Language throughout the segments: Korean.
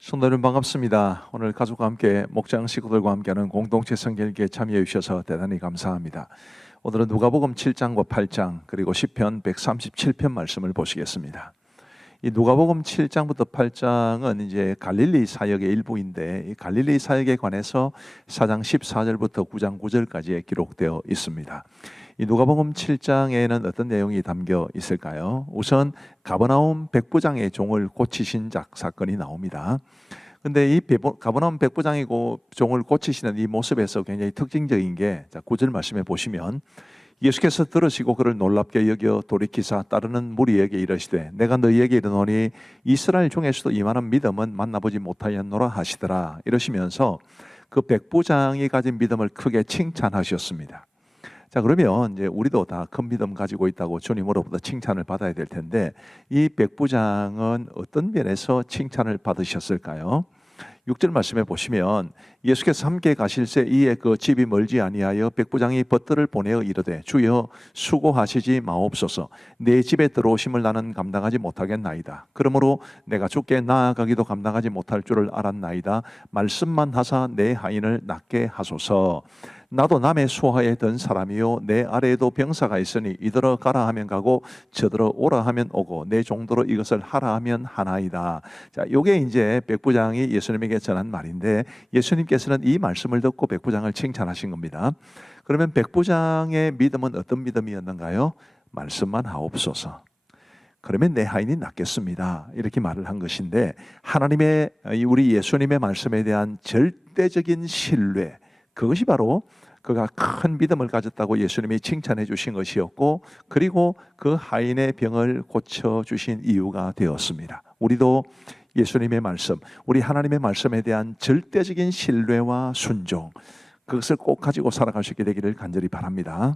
성도 여러분 반갑습니다. 오늘 가족과 함께 목장 식구들과 함께하는 공동체 성경읽기에 참여해 주셔서 대단히 감사합니다. 오늘은 누가복음 7장과 8장 그리고 시편 137편 말씀을 보시겠습니다. 이 누가복음 7장부터 8장은 이제 갈릴리 사역의 일부인데 이 갈릴리 사역에 관해서 4장 14절부터 9장 9절까지 기록되어 있습니다. 이 누가복음 7장에는 어떤 내용이 담겨 있을까요? 우선 가버나움 백부장의 종을 고치신 사건이 나옵니다. 근데 이 가버나움 백부장이 종을 고치시는 이 모습에서 굉장히 특징적인 게 9절 말씀에 보시면 예수께서 들으시고 그를 놀랍게 여겨 돌이키사 따르는 무리에게 이르시되 내가 너희에게 이르노니 이스라엘 중에서도 이만한 믿음은 만나보지 못하였노라 하시더라 이러시면서 그 백부장이 가진 믿음을 크게 칭찬하셨습니다. 자, 그러면 이제 우리도 다 큰 믿음 가지고 있다고 주님으로부터 칭찬을 받아야 될 텐데 이 백부장은 어떤 면에서 칭찬을 받으셨을까요? 6절 말씀에 보시면 예수께서 함께 가실새 이에 그 집이 멀지 아니하여 백부장이 벗들을 보내어 이르되 주여 수고하시지 마옵소서 내 집에 들어오심을 나는 감당하지 못하겠나이다. 그러므로 내가 주께 나아가기도 감당하지 못할 줄을 알았나이다. 말씀만 하사 내 하인을 낫게 하소서. 나도 남의 수하에 든 사람이요 내 아래에도 병사가 있으니 이들어 가라 하면 가고 저들어 오라 하면 오고 내 종도로 이것을 하라 하면 하나이다. 자, 요게 이제 백부장이 예수님에게 전한 말인데 예수님께서는 이 말씀을 듣고 백부장을 칭찬하신 겁니다. 그러면 백부장의 믿음은 어떤 믿음이었는가요? 말씀만 하옵소서. 그러면 내 하인이 낫겠습니다. 이렇게 말을 한 것인데 하나님의 우리 예수님의 말씀에 대한 절대적인 신뢰, 그것이 바로 그가 큰 믿음을 가졌다고 예수님이 칭찬해 주신 것이었고 그리고 그 하인의 병을 고쳐주신 이유가 되었습니다. 우리도 예수님의 말씀, 우리 하나님의 말씀에 대한 절대적인 신뢰와 순종, 그것을 꼭 가지고 살아갈 수 있게 되기를 간절히 바랍니다.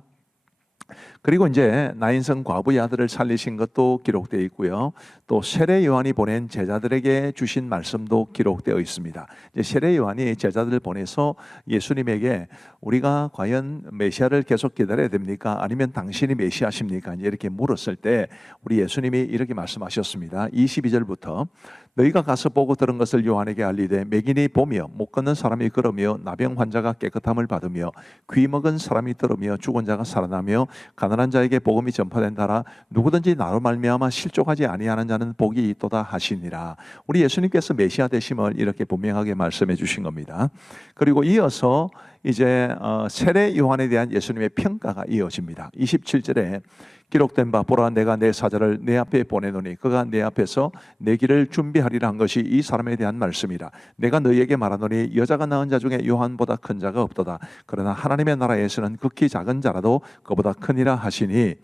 그리고 이제 나인성 과부의 아들을 살리신 것도 기록되어 있고요. 또 세례 요한이 보낸 제자들에게 주신 말씀도 기록되어 있습니다. 이제 세례 요한이 제자들을 보내서 예수님에게 우리가 과연 메시아를 계속 기다려야 됩니까? 아니면 당신이 메시아십니까? 이렇게 물었을 때 우리 예수님이 이렇게 말씀하셨습니다. 22절부터 너희가 가서 보고 들은 것을 요한에게 알리되 맹인이 보며 못 걷는 사람이 걸으며 나병 환자가 깨끗함을 받으며 귀 먹은 사람이 들으며 죽은 자가 살아나며 가난한 자에게 복음이 전파된다라. 누구든지 나로 말미암아 실족하지 아니하는 자는 복이 있도다 하시니라. 우리 예수님께서 메시아 되심을 이렇게 분명하게 말씀해 주신 겁니다. 그리고 이어서 이제 세례 요한에 대한 예수님의 평가가 이어집니다. 27절에 기록된 바 보라 내가 내 사자를 내 앞에 보내노니 그가 내 앞에서 내 길을 준비하리라 한 것이 이 사람에 대한 말씀이라. 내가 너희에게 말하노니 여자가 낳은 자 중에 요한보다 큰 자가 없도다. 그러나 하나님의 나라에서는 극히 작은 자라도 그보다 크니라 하시니.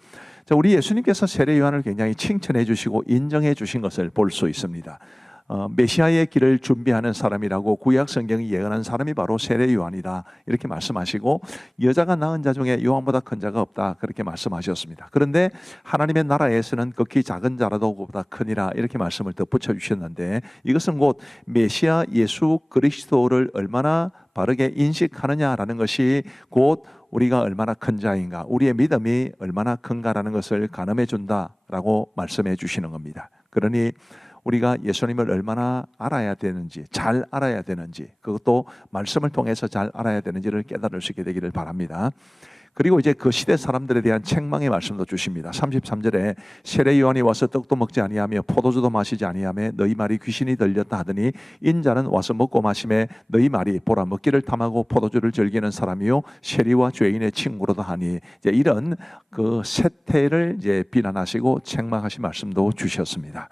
자, 우리 예수님께서 세례 요한을 굉장히 칭찬해 주시고 인정해 주신 것을 볼 수 있습니다. 메시아의 길을 준비하는 사람이라고 구약 성경이 예언한 사람이 바로 세례 요한이다 이렇게 말씀하시고 여자가 낳은 자 중에 요한보다 큰 자가 없다 그렇게 말씀하셨습니다. 그런데 하나님의 나라에서는 극히 작은 자라도 그보다 크니라 이렇게 말씀을 덧붙여 주셨는데 이것은 곧 메시아 예수 그리스도를 얼마나 바르게 인식하느냐라는 것이 곧 우리가 얼마나 큰 자인가, 우리의 믿음이 얼마나 큰가라는 것을 가늠해 준다라고 말씀해 주시는 겁니다. 그러니 우리가 예수님을 얼마나 알아야 되는지, 잘 알아야 되는지, 그것도 말씀을 통해서 잘 알아야 되는지를 깨달을 수 있게 되기를 바랍니다. 그리고 이제 그 시대 사람들에 대한 책망의 말씀도 주십니다. 33절에 세례 요한이 와서 떡도 먹지 아니하며 포도주도 마시지 아니하며 너희 말이 귀신이 들렸다 하더니 인자는 와서 먹고 마시매 너희 말이 보라 먹기를 탐하고 포도주를 즐기는 사람이요 세리와 죄인의 친구로다 하니. 이제 이런 그 세태를 이제 비난하시고 책망하신 말씀도 주셨습니다.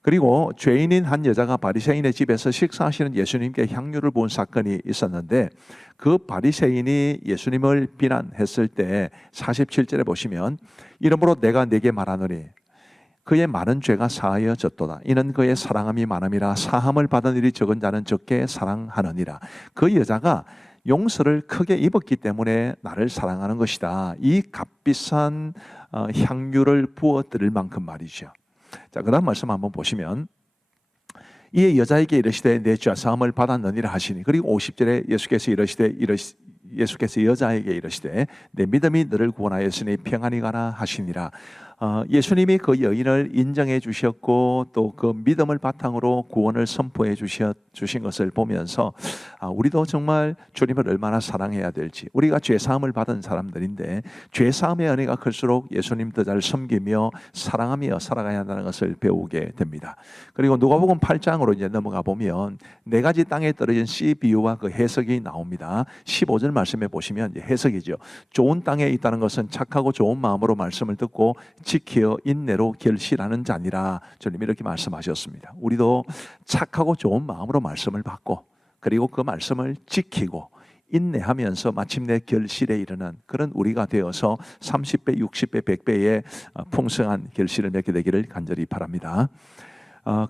그리고 죄인인 한 여자가 바리새인의 집에서 식사하시는 예수님께 향유를 부은 사건이 있었는데 그 바리새인이 예수님을 비난했을 때 47절에 보시면 이러므로 내가 네게 말하노니 그의 많은 죄가 사하여졌도다. 이는 그의 사랑함이 많음이라. 사함을 받은 일이 적은 자는 적게 사랑하느니라. 그 여자가 용서를 크게 입었기 때문에 나를 사랑하는 것이다. 이 값비싼 향유를 부어드릴 만큼 말이죠. 자, 그 다음 말씀 한번 보시면 이에 여자에게 이르시되 내 죄 사함을 받았느니라 하시니. 그리고 50절에 예수께서 여자에게 이르시되 내 믿음이 너를 구원하였으니 평안히 가라 하시니라. 예수님이 그 여인을 인정해 주셨고 또 그 믿음을 바탕으로 구원을 선포해 주신 것을 보면서 우리도 정말 주님을 얼마나 사랑해야 될지, 우리가 죄사함을 받은 사람들인데 죄사함의 은혜가 클수록 예수님 더 잘 섬기며 사랑하며 살아가야 한다는 것을 배우게 됩니다. 그리고 누가복음 8장으로 이제 넘어가 보면 네 가지 땅에 떨어진 씨 비유와 그 해석이 나옵니다. 15절 말씀에 보시면 이제 해석이죠. 좋은 땅에 있다는 것은 착하고 좋은 마음으로 말씀을 듣고 지켜 인내로 결실하는 자니라. 주님 이렇게 말씀하셨습니다. 우리도 착하고 좋은 마음으로 말씀을 받고 그리고 그 말씀을 지키고 인내하면서 마침내 결실에 이르는 그런 우리가 되어서 30배, 60배, 100배의 풍성한 결실을 맺게 되기를 간절히 바랍니다.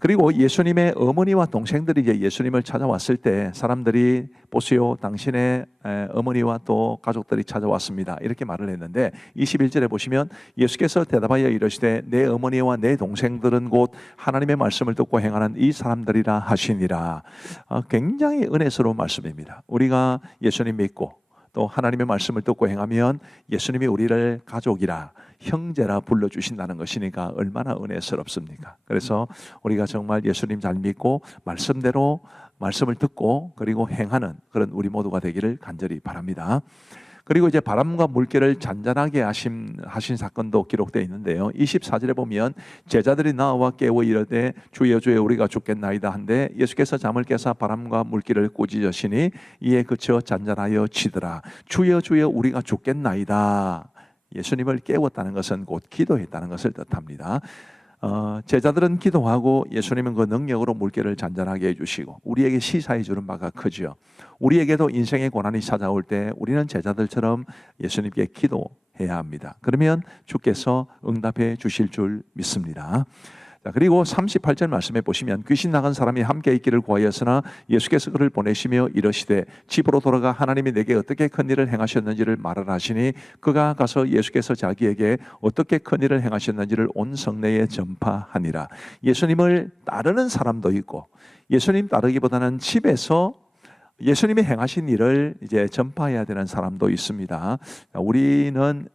그리고 예수님의 어머니와 동생들이 이제 예수님을 찾아왔을 때 사람들이 보세요, 당신의 어머니와 또 가족들이 찾아왔습니다, 이렇게 말을 했는데 21절에 보시면 예수께서 대답하여 이르시되 내 어머니와 내 동생들은 곧 하나님의 말씀을 듣고 행하는 이 사람들이라 하시니라. 굉장히 은혜스러운 말씀입니다. 우리가 예수님 믿고 또 하나님의 말씀을 듣고 행하면 예수님이 우리를 가족이라 형제라 불러주신다는 것이니까 얼마나 은혜스럽습니까? 그래서 우리가 정말 예수님 잘 믿고 말씀대로 말씀을 듣고 그리고 행하는 그런 우리 모두가 되기를 간절히 바랍니다. 그리고 이제 바람과 물결을 잔잔하게 하신 사건도 기록되어 있는데요. 24절에 보면 제자들이 나와 깨워 이르되 주여 주여 우리가 죽겠나이다 한데 예수께서 잠을 깨사 바람과 물결을 꾸짖으시니 이에 그쳐 잔잔하여 치더라. 주여 주여 우리가 죽겠나이다. 예수님을 깨웠다는 것은 곧 기도했다는 것을 뜻합니다. 제자들은 기도하고 예수님은 그 능력으로 물결을 잔잔하게 해주시고 우리에게 시사해 주는 바가 크죠. 우리에게도 인생의 고난이 찾아올 때 우리는 제자들처럼 예수님께 기도해야 합니다. 그러면 주께서 응답해 주실 줄 믿습니다. 그리고 38절 말씀에 보시면 귀신 나간 사람이 함께 있기를 구하였으나 예수께서 그를 보내시며 이르시되 집으로 돌아가 하나님이 내게 어떻게 큰 일을 행하셨는지를 말을 하시니 그가 가서 예수께서 자기에게 어떻게 큰 일을 행하셨는지를 온 성내에 전파하니라. 예수님을 따르는 사람도 있고 예수님 따르기보다는 집에서 예수님이 행하신 일을 이제 전파해야 되는 사람도 있습니다. 우리는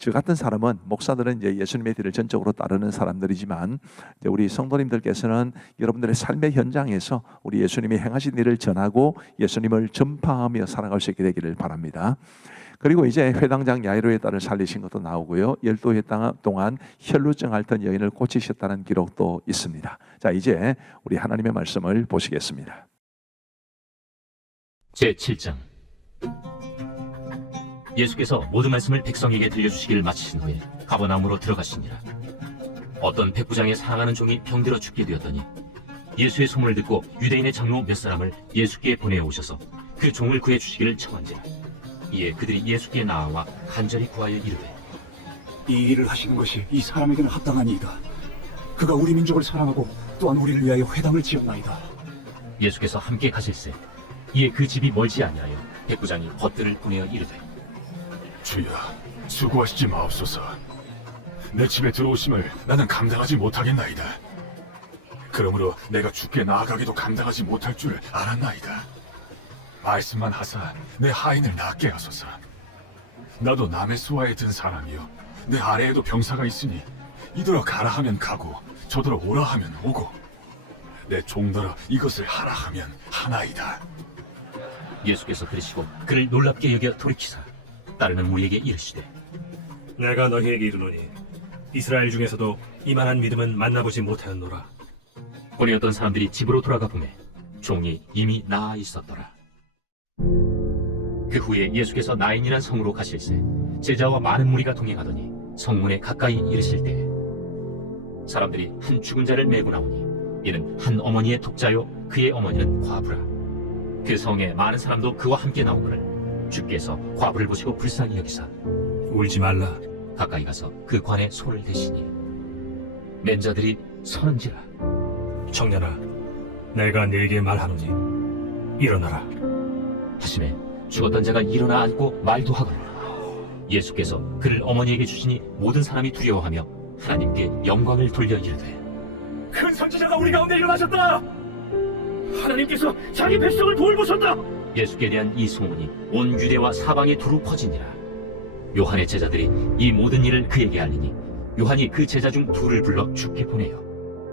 저 같은 사람은 목사들은 이제 예수님의 뒤를 전적으로 따르는 사람들이지만 이제 우리 성도님들께서는 여러분들의 삶의 현장에서 우리 예수님이 행하신 일을 전하고 예수님을 전파하며 살아갈 수 있게 되기를 바랍니다. 그리고 이제 회당장 야이로의 딸을 살리신 것도 나오고요. 12해 동안 혈루증 앓던 여인을 고치셨다는 기록도 있습니다. 자, 이제 우리 하나님의 말씀을 보시겠습니다. 제7장. 예수께서 모든 말씀을 백성에게 들려주시기를 마치신 후에 가버나움으로 들어가시니라. 어떤 백부장의 사랑하는 종이 병들어 죽게 되었더니 예수의 소문을 듣고 유대인의 장로 몇 사람을 예수께 보내오셔서 그 종을 구해 주시기를 청한지라. 이에 그들이 예수께 나아와 간절히 구하여 이르되 이 일을 하시는 것이 이 사람에게는 합당하니이다. 그가 우리 민족을 사랑하고 또한 우리를 위하여 회당을 지었나이다. 예수께서 함께 가실세. 이에 그 집이 멀지 아니하여 백부장이 벗들을 보내어 이르되 주여, 수고하시지 마옵소서. 내 집에 들어오심을 나는 감당하지 못하겠나이다. 그러므로 내가 주께 나아가기도 감당하지 못할 줄 알았나이다. 말씀만 하사 내 하인을 낫게 하소서. 나도 남의 수하에 든 사람이요 내 아래에도 병사가 있으니 이더러 가라 하면 가고 저더러 오라 하면 오고 내 종더러 이것을 하라 하면 하나이다. 예수께서 들으시고 그를 놀랍게 여겨 돌이키사 따르는 무리에게 이르시되 내가 너희에게 이르노니 이스라엘 중에서도 이만한 믿음은 만나보지 못하였노라. 보내 어떤 사람들이 집으로 돌아가 보매 종이 이미 나아 있었더라. 그 후에 예수께서 나인이란 성으로 가실새 제자와 많은 무리가 동행하더니 성문에 가까이 이르실 때 사람들이 한 죽은 자를 메고 나오니 이는 한 어머니의 독자요 그의 어머니는 과부라. 그 성에 많은 사람도 그와 함께 나오거늘 주께서 과부를 보시고 불쌍히 여기사 울지 말라. 가까이 가서 그 관에 손을 대시니 맨 자들이 서는지라. 청년아, 내가 네게 말하노니 일어나라. 하심에 죽었던 자가 일어나 앉고 말도 하거늘 예수께서 그를 어머니에게 주시니 모든 사람이 두려워하며 하나님께 영광을 돌려 이르되 큰 선지자가 우리 가운데 일어나셨다. 하나님께서 자기 백성을 돌보셨다. 예수께 대한 이 소문이 온 유대와 사방에 두루 퍼지니라. 요한의 제자들이 이 모든 일을 그에게 알리니 요한이 그 제자 중 둘을 불러 죽게 보내요.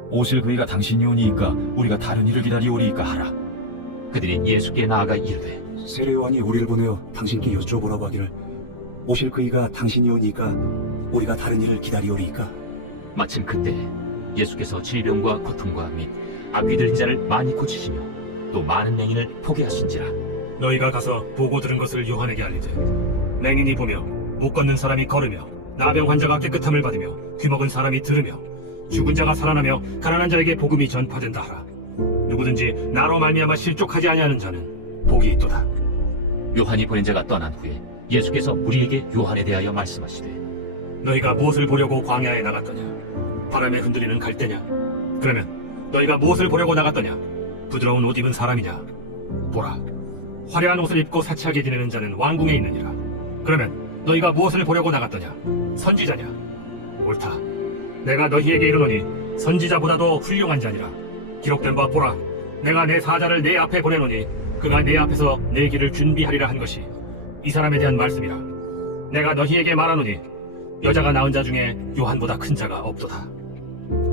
오실 그이가 당신이 오니이까 우리가 다른 이를 기다리오리이까 하라. 그들이 예수께 나아가 이르되 세례 요한이 우리를 보내어 당신께 여쭤보라고 하기를 오실 그이가 당신이 오니까 우리가 다른 일을 기다리오리이까. 마침 그때 예수께서 질병과 고통과 및 악귀 들린 자를 많이 고치시며 또 많은 맹인을 포게 하신지라. 너희가 가서 보고 들은 것을 요한에게 알리되 맹인이 보며 못 걷는 사람이 걸으며 나병 환자가 깨끗함을 받으며 귀먹은 사람이 들으며 죽은 자가 살아나며 가난한 자에게 복음이 전파된다 하라. 누구든지 나로 말미암아 실족하지 아니하는 자는 복이 있도다. 요한이 보낸 자가 떠난 후에 예수께서 우리에게 요한에 대하여 말씀하시되 너희가 무엇을 보려고 광야에 나갔더냐? 바람에 흔들리는 갈대냐? 그러면 너희가 무엇을 보려고 나갔더냐? 부드러운 옷 입은 사람이냐? 보라, 화려한 옷을 입고 사치하게 지내는 자는 왕궁에 있느니라. 그러면 너희가 무엇을 보려고 나갔더냐? 선지자냐? 옳다. 내가 너희에게 이르노니 선지자보다도 훌륭한 자니라. 기록된 바 보라, 내가 내 사자를 내 앞에 보내노니 그가 내 앞에서 내 길을 준비하리라 한 것이 이 사람에 대한 말씀이라. 내가 너희에게 말하노니 여자가 낳은 자 중에 요한보다 큰 자가 없도다.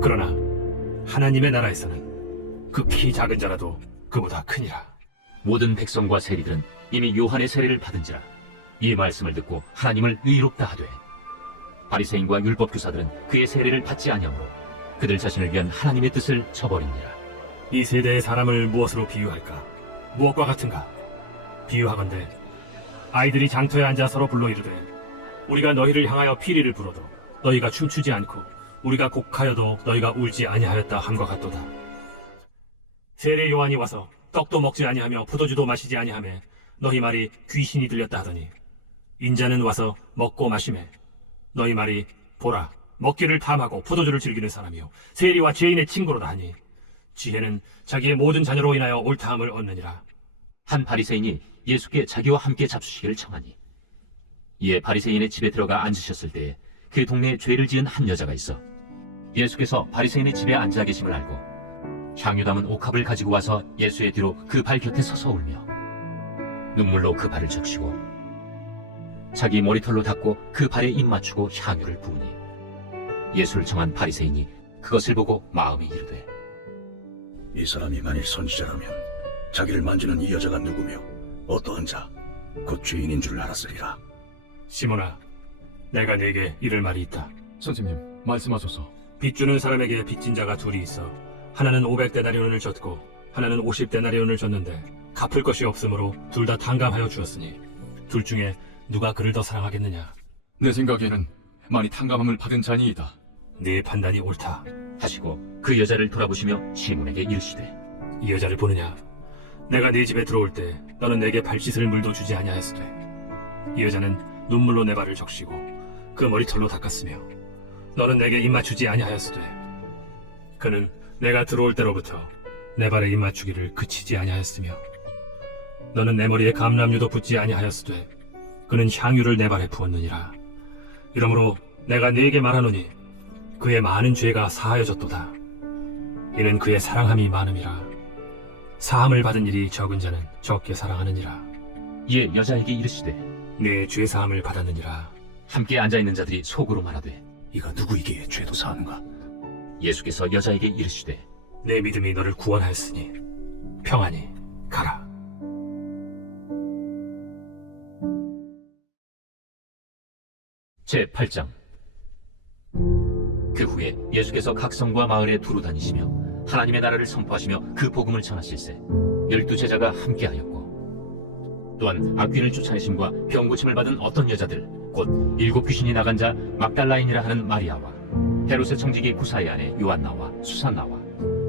그러나 하나님의 나라에서는 극히 작은 자라도 그보다 크니라. 모든 백성과 세리들은 이미 요한의 세례를 받은지라. 이 말씀을 듣고 하나님을 의롭다 하되 바리새인과 율법교사들은 그의 세례를 받지 아니하므로 그들 자신을 위한 하나님의 뜻을 저버리니라. 이 세대의 사람을 무엇으로 비유할까? 무엇과 같은가? 비유하건대 아이들이 장터에 앉아 서로 불러 이르되 우리가 너희를 향하여 피리를 불어도 너희가 춤추지 않고 우리가 곡하여도 너희가 울지 아니하였다 함과 같도다. 세례 요한이 와서 떡도 먹지 아니하며 포도주도 마시지 아니하며 너희 말이 귀신이 들렸다 하더니 인자는 와서 먹고 마시매 너희 말이 보라 먹기를 탐하고 포도주를 즐기는 사람이요 세리와 죄인의 친구로다 하니 지혜는 자기의 모든 자녀로 인하여 옳다함을 얻느니라. 한 바리새인이 예수께 자기와 함께 잡수시기를 청하니 이에 바리새인의 집에 들어가 앉으셨을 때에 그 동네에 죄를 지은 한 여자가 있어 예수께서 바리새인의 집에 앉아 계심을 알고 향유 담은 옥합을 가지고 와서 예수의 뒤로 그 발 곁에 서서 울며 눈물로 그 발을 적시고 자기 머리털로 닦고 그 발에 입 맞추고 향유를 부으니 예수를 청한 바리새인이 그것을 보고 마음에 이르되 이 사람이 만일 선지자라면 자기를 만지는 이 여자가 누구며 어떠한 자, 곧 죄인인 줄 알았으리라. 시몬아, 내가 네게 이를 말이 있다. 선생님, 말씀하소서. 빚주는 사람에게 빚진 자가 둘이 있어 하나는 500데나리온을 줬고 하나는 50데나리온을 줬는데 갚을 것이 없으므로 둘 다 탕감하여 주었으니 둘 중에 누가 그를 더 사랑하겠느냐? 내 생각에는 많이 탕감함을 받은 자니이다. 네 판단이 옳다. 하시고 그 여자를 돌아보시며 시몬에게 이르시되 이 여자를 보느냐? 내가 네 집에 들어올 때 너는 내게 발 씻을 물도 주지 아니하였으되 이 여자는 눈물로 내 발을 적시고 그 머리털로 닦았으며 너는 내게 입 맞추지 아니하였으되 그는 내가 들어올 때로부터 내 발에 입 맞추기를 그치지 아니하였으며 너는 내 머리에 감람유도 붓지 아니하였으되 그는 향유를 내 발에 부었느니라. 이러므로 내가 네게 말하노니 그의 많은 죄가 사하여졌도다. 이는 그의 사랑함이 많음이라. 사함을 받은 일이 적은 자는 적게 사랑하느니라. 이에 여자에게 이르시되 내 죄 사함을 받았느니라. 함께 앉아있는 자들이 속으로 말하되 이가 누구이기에 죄도 사하는가? 예수께서 여자에게 이르시되 내 믿음이 너를 구원하였으니 평안히 가라. 제8장 그 후에 예수께서 각 성과 마을에 두루 다니시며 하나님의 나라를 선포하시며 그 복음을 전하실세 12제자가 함께하였고 또한 악귀를 쫓아내심과 병 고침을 받은 어떤 여자들 곧 7 귀신이 나간 자 막달라인이라 하는 마리아와 헤롯의 청지기 구사의 아내 요한나와 수산나와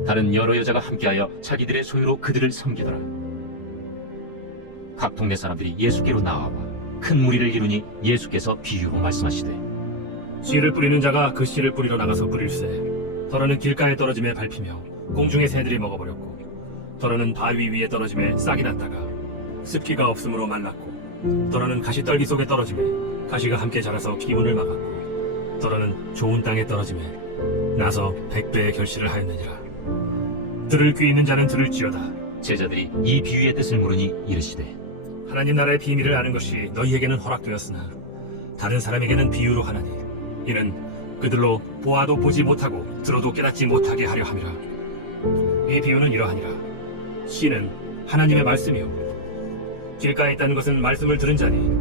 다른 여러 여자가 함께하여 자기들의 소유로 그들을 섬기더라. 각 동네 사람들이 예수께로 나아와 큰 무리를 이루니 예수께서 비유로 말씀하시되 씨를 뿌리는 자가 그 씨를 뿌리러 나가서 뿌릴새 더러는 길가에 떨어짐에 밟히며 공중의 새들이 먹어버렸고 더러는 바위 위에 떨어짐에 싹이 났다가 습기가 없으므로 말랐고 더러는 가시떨기 속에 떨어짐에 가시가 함께 자라서 기운을 막았고 더러는 좋은 땅에 떨어짐에 나서 100배의 결실을 하였느니라. 들을 귀 있는 자는 들을지어다. 제자들이 이 비유의 뜻을 물으니 이르시되 하나님 나라의 비밀을 아는 것이 너희에게는 허락되었으나 다른 사람에게는 비유로 하나니 이는 그들로 보아도 보지 못하고 들어도 깨닫지 못하게 하려 함이라. 이 비유는 이러하니라. 씨는 하나님의 말씀이요 길가에 있다는 것은 말씀을 들은 자니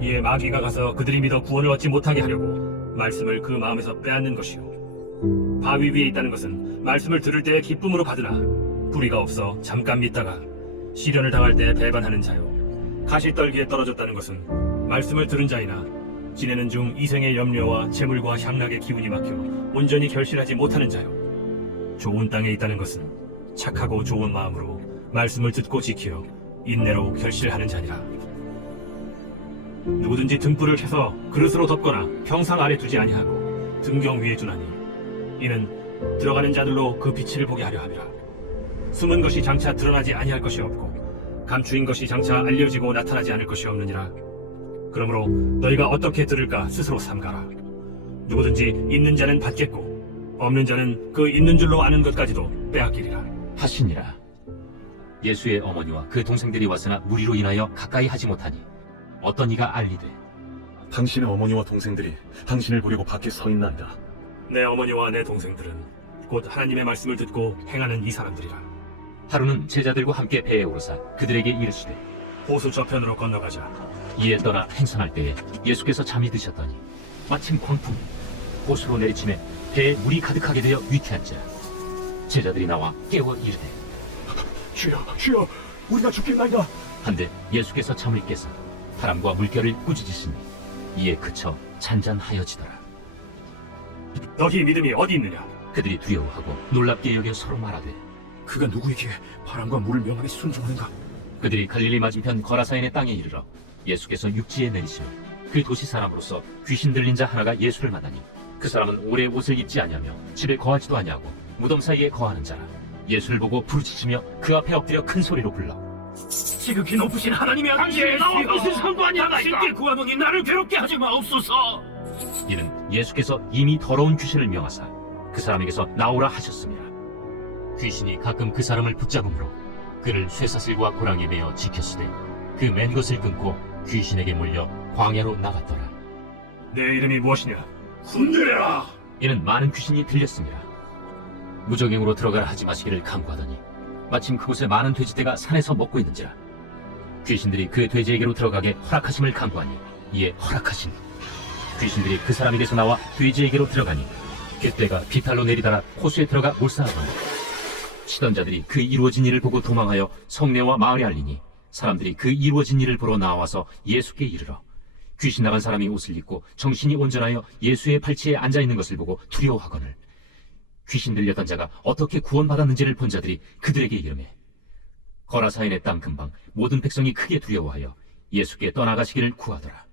이에 마귀가 가서 그들이 믿어 구원을 얻지 못하게 하려고 말씀을 그 마음에서 빼앗는 것이요 바위 위에 있다는 것은 말씀을 들을 때에 기쁨으로 받으나 뿌리가 없어 잠깐 믿다가 시련을 당할 때 배반하는 자요 가시떨기에 떨어졌다는 것은 말씀을 들은 자이나 지내는 중 이생의 염려와 재물과 향락의 기운이 막혀 온전히 결실하지 못하는 자요 좋은 땅에 있다는 것은 착하고 좋은 마음으로 말씀을 듣고 지키어 인내로 결실하는 자니라. 누구든지 등불을 켜서 그릇으로 덮거나 평상 아래 두지 아니하고 등경 위에 두나니 이는 들어가는 자들로 그 빛을 보게 하려 함이라. 숨은 것이 장차 드러나지 아니할 것이 없고 감추인 것이 장차 알려지고 나타나지 않을 것이 없느니라. 그러므로 너희가 어떻게 들을까 스스로 삼가라. 누구든지 있는 자는 받겠고 없는 자는 그 있는 줄로 아는 것까지도 빼앗기리라. 하시니라. 예수의 어머니와 그 동생들이 왔으나 무리로 인하여 가까이 하지 못하니 어떤 이가 알리되 당신의 어머니와 동생들이 당신을 보려고 밖에 서 있나이다. 내 어머니와 내 동생들은 곧 하나님의 말씀을 듣고 행하는 이 사람들이라. 하루는 제자들과 함께 배에 오르사 그들에게 이르시되 호수 저편으로 건너가자. 이에 떠나 행선할 때에 예수께서 잠이 드셨더니 마침 광풍이 호수로 내리치매 배에 물이 가득하게 되어 위태한지라. 제자들이 나와 깨워 이르되 주여, 주여, 우리가 죽겠나이다. 한데 예수께서 잠을 깨서 바람과 물결을 꾸짖으시니 이에 그쳐 잔잔하여지더라. 너희 믿음이 어디 있느냐? 그들이 두려워하고 놀랍게 여겨 서로 말하되 그가 누구이기에 바람과 물을 명하게 순종하는가? 그들이 갈릴리 맞은편 거라사인의 땅에 이르러 예수께서 육지에 내리시며 그 도시 사람으로서 귀신 들린 자 하나가 예수를 만나니 그 사람은 오래 옷을 입지 아니하며 집에 거하지도 아니하고 무덤 사이에 거하는 자라. 예수를 보고 부르짖으며 그 앞에 엎드려 큰 소리로 불러 지극히 높으신 하나님의 아들이여 나와 무슨 상관이야. 당신께 구하노니 나를 괴롭게 하지 마옵소서. 이는 예수께서 이미 더러운 귀신을 명하사 그 사람에게서 나오라 하셨습니다. 귀신이 가끔 그 사람을 붙잡음으로 그를 쇠사슬과 고랑에 매어 지켰으되 그 맨 것을 끊고 귀신에게 몰려 광야로 나갔더라. 내 이름이 무엇이냐? 군대라. 이는 많은 귀신이 들렸습니다. 무적행으로 들어가라 하지 마시기를 강구하더니 마침 그곳에 많은 돼지떼가 산에서 먹고 있는지라. 귀신들이 그 돼지에게로 들어가게 허락하심을 강구하니 이에 허락하시니 귀신들이 그 사람에게서 나와 돼지에게로 들어가니 그 떼가 비탈로 내리다라 호수에 들어가 몰사하더니 치던 자들이 그 이루어진 일을 보고 도망하여 성내와 마을에 알리니 사람들이 그 이루어진 일을 보러 나와서 예수께 이르러 귀신 나간 사람이 옷을 입고 정신이 온전하여 예수의 팔치에 앉아있는 것을 보고 두려워하거늘 귀신 들렸던 자가 어떻게 구원받았는지를 본 자들이 그들에게 이르매 거라사인의 땅 근방 모든 백성이 크게 두려워하여 예수께 떠나가시기를 구하더라.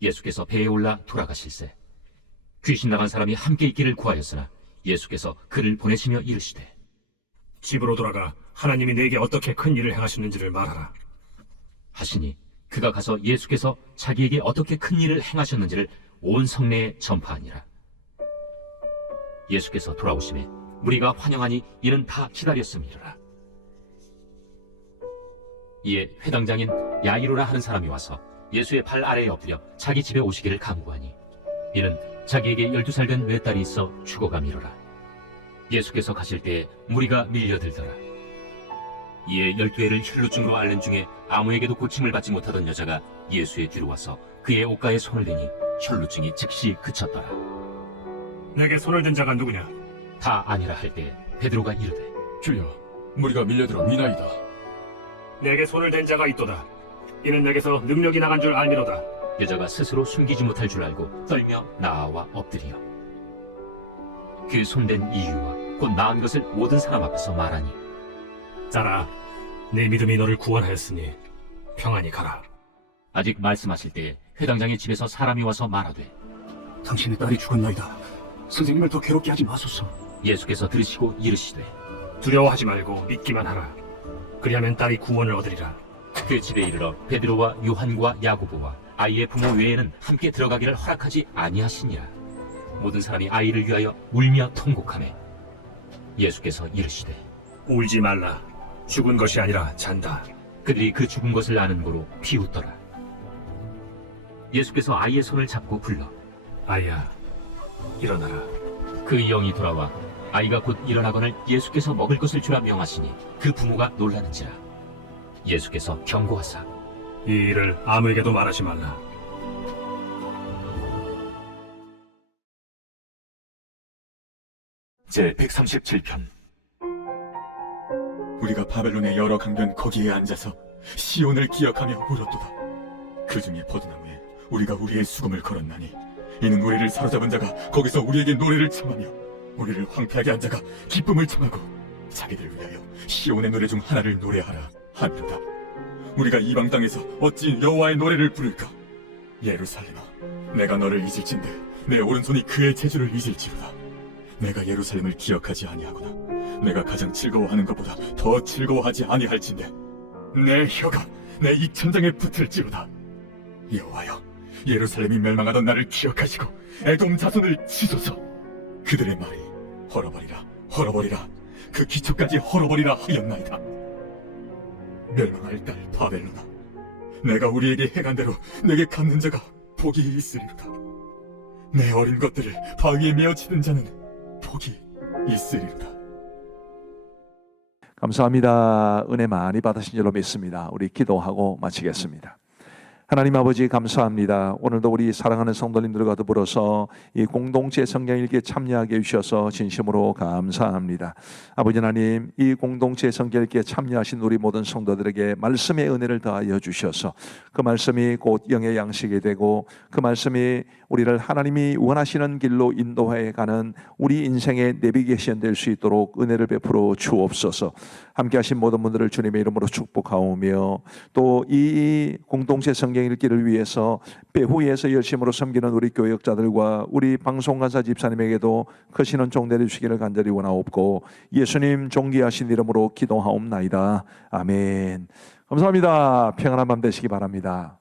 예수께서 배에 올라 돌아가실세 귀신 나간 사람이 함께 있기를 구하였으나 예수께서 그를 보내시며 이르시되 집으로 돌아가 하나님이 내게 어떻게 큰 일을 행하셨는지를 말하라. 하시니 그가 가서 예수께서 자기에게 어떻게 큰 일을 행하셨는지를 온 성내에 전파하니라. 예수께서 돌아오심에 무리가 환영하니 이는 다 기다렸음이라. 이에 회당장인 야이로라 하는 사람이 와서 예수의 발 아래에 엎드려 자기 집에 오시기를 간구하니 이는 자기에게 12살 된 외딸이 있어 죽어가미로라. 예수께서 가실 때에 무리가 밀려들더라. 이에 12회를 혈루증으로 앓는 중에 아무에게도 고침을 받지 못하던 여자가 예수의 뒤로 와서 그의 옷가에 손을 대니 혈루증이 즉시 그쳤더라. 내게 손을 댄 자가 누구냐? 다 아니라 할 때에 베드로가 이르되 주여, 무리가 밀려들어 미나이다. 내게 손을 댄 자가 있도다. 이는 내게서 능력이 나간 줄 알미로다. 여자가 스스로 숨기지 못할 줄 알고 떨며 나아와 엎드리어 그 손댄 이유와 곧 나은 것을 모든 사람 앞에서 말하니 딸아, 내 믿음이 너를 구원하였으니 평안히 가라. 아직 말씀하실 때에 회당장의 집에서 사람이 와서 말하되 당신의 딸이 죽었나이다. 선생님을 더 괴롭게 하지 마소서. 예수께서 들으시고 이르시되 두려워하지 말고 믿기만 하라. 그리하면 딸이 구원을 얻으리라. 그 집에 이르러 베드로와 요한과 야고보와 아이의 부모 외에는 함께 들어가기를 허락하지 아니하시니라. 모든 사람이 아이를 위하여 울며 통곡하매 예수께서 이르시되 울지 말라. 죽은 것이 아니라 잔다. 그들이 그 죽은 것을 아는 고로 비웃더라. 예수께서 아이의 손을 잡고 불러 아이야, 일어나라. 그 영이 돌아와 아이가 곧 일어나거늘 예수께서 먹을 것을 주라 명하시니 그 부모가 놀라는지라. 예수께서 경고하사 이 일을 아무에게도 말하지 말라. 제 137편. 우리가 바벨론의 여러 강변 거기에 앉아서 시온을 기억하며 울었도다. 그 중에 버드나무에 우리가 우리의 수금을 걸었나니 이는 우리를 사로잡은 자가 거기서 우리에게 노래를 청하며 우리를 황폐하게 한 자가 기쁨을 청하고 자기들 위하여 시온의 노래 중 하나를 노래하라 하는다. 우리가 이방 땅에서 어찌 여호와의 노래를 부를까? 예루살렘아, 내가 너를 잊을진데 내 오른손이 그의 재주를 잊을지로다. 내가 예루살렘을 기억하지 아니하거나 내가 가장 즐거워하는 것보다 더 즐거워하지 아니할진대 내 혀가 내 입천장에 붙을지로다. 여호와여, 예루살렘이 멸망하던 나를 기억하시고 에돔 자손을 치소서. 그들의 말이 헐어버리라 헐어버리라 그 기초까지 헐어버리라 하였나이다. 멸망할 딸 바벨론아, 내가 우리에게 행한 대로 내게 갚는 자가 복이 있으리로다. 내 어린 것들을 바위에 메어 치는 자는 복이 있으리로다. 감사합니다. 은혜 많이 받으신 줄로 믿습니다. 우리 기도하고 마치겠습니다. 하나님 아버지 감사합니다. 오늘도 우리 사랑하는 성도님들과 더불어서 이 공동체 성경일기에 참여하게 해주셔서 진심으로 감사합니다. 아버지 하나님, 이 공동체 성경일기에 참여하신 우리 모든 성도들에게 말씀의 은혜를 더하여 주셔서 그 말씀이 곧 영의 양식이 되고 그 말씀이 우리를 하나님이 원하시는 길로 인도해 가는 우리 인생의 내비게이션 될 수 있도록 은혜를 베풀어 주옵소서. 함께 하신 모든 분들을 주님의 이름으로 축복하오며 또 이 공동체 성경 읽기를 위해서 배후에서 열심으로 섬기는 우리 교역자들과 우리 방송간사 집사님에게도 크신 종 내려주시기를 간절히 원하옵고 예수님 존귀하신 이름으로 기도하옵나이다. 아멘. 감사합니다. 평안한 밤 되시기 바랍니다.